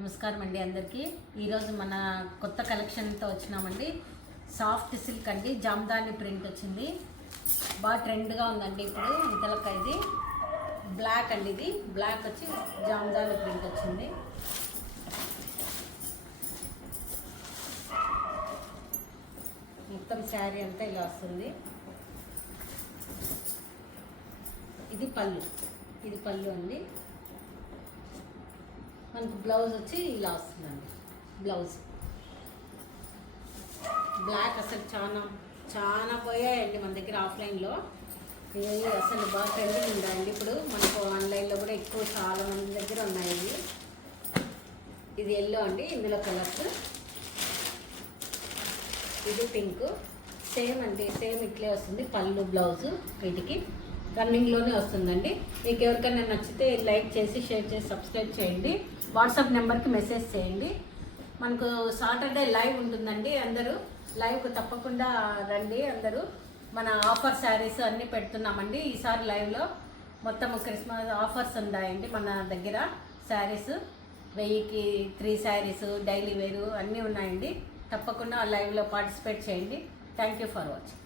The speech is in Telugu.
నమస్కారం అండి అందరికీ. ఈరోజు మన కొత్త కలెక్షన్తో వచ్చినామండి. సాఫ్ట్ సిల్క్ అండి, జామ్దాని ప్రింట్ వచ్చింది. బాగా ట్రెండ్గా ఉందండి ఇప్పుడు. ఇంతలక ఇది బ్లాక్ అండి, ఇది బ్లాక్ వచ్చి జామ్దాని ప్రింట్ వచ్చింది. మొత్తం శారీ అంతా ఇలా వస్తుంది. ఇది పళ్ళు అండి. మనకు బ్లౌజ్ వచ్చి ఇలా వస్తుందండి. బ్లౌజ్ బ్లాక్ అసలు చాలా పోయాయండి మన దగ్గర ఆఫ్లైన్లో. ఇవి అసలు బాగా ట్రెండింగ్ ఉందండి ఇప్పుడు. మనకు ఆన్లైన్లో కూడా ఎక్కువ చాలా మంది దగ్గర ఉన్నాయి. ఇది ఎల్లో అండి, ఇందులో కలర్స్. ఇది పింక్. సేమ్ అండి, సేమ్ ఇట్లే వస్తుంది పళ్ళు బ్లౌజు. వీటికి రన్నింగ్లోనే వస్తుందండి. మీకు ఎవరికైనా నచ్చితే లైక్ చేసి, షేర్ చేసి, సబ్స్క్రైబ్ చేయండి. వాట్సాప్ నెంబర్కి మెసేజ్ చేయండి. మనకు సాటర్డే లైవ్ ఉంటుందండి. అందరూ లైవ్కు తప్పకుండా రండి. అందరూ మన ఆఫర్ శారీస్ అన్నీ పెడుతున్నామండి. ఈసారి లైవ్లో మొత్తం క్రిస్మస్ ఆఫర్స్ ఉన్నాయండి మన దగ్గర. శారీస్ 1000కి 3 శారీస్, డైలీ వేరు అన్నీ ఉన్నాయండి. తప్పకుండా లైవ్లో పార్టిసిపేట్ చేయండి. Thank you for watching.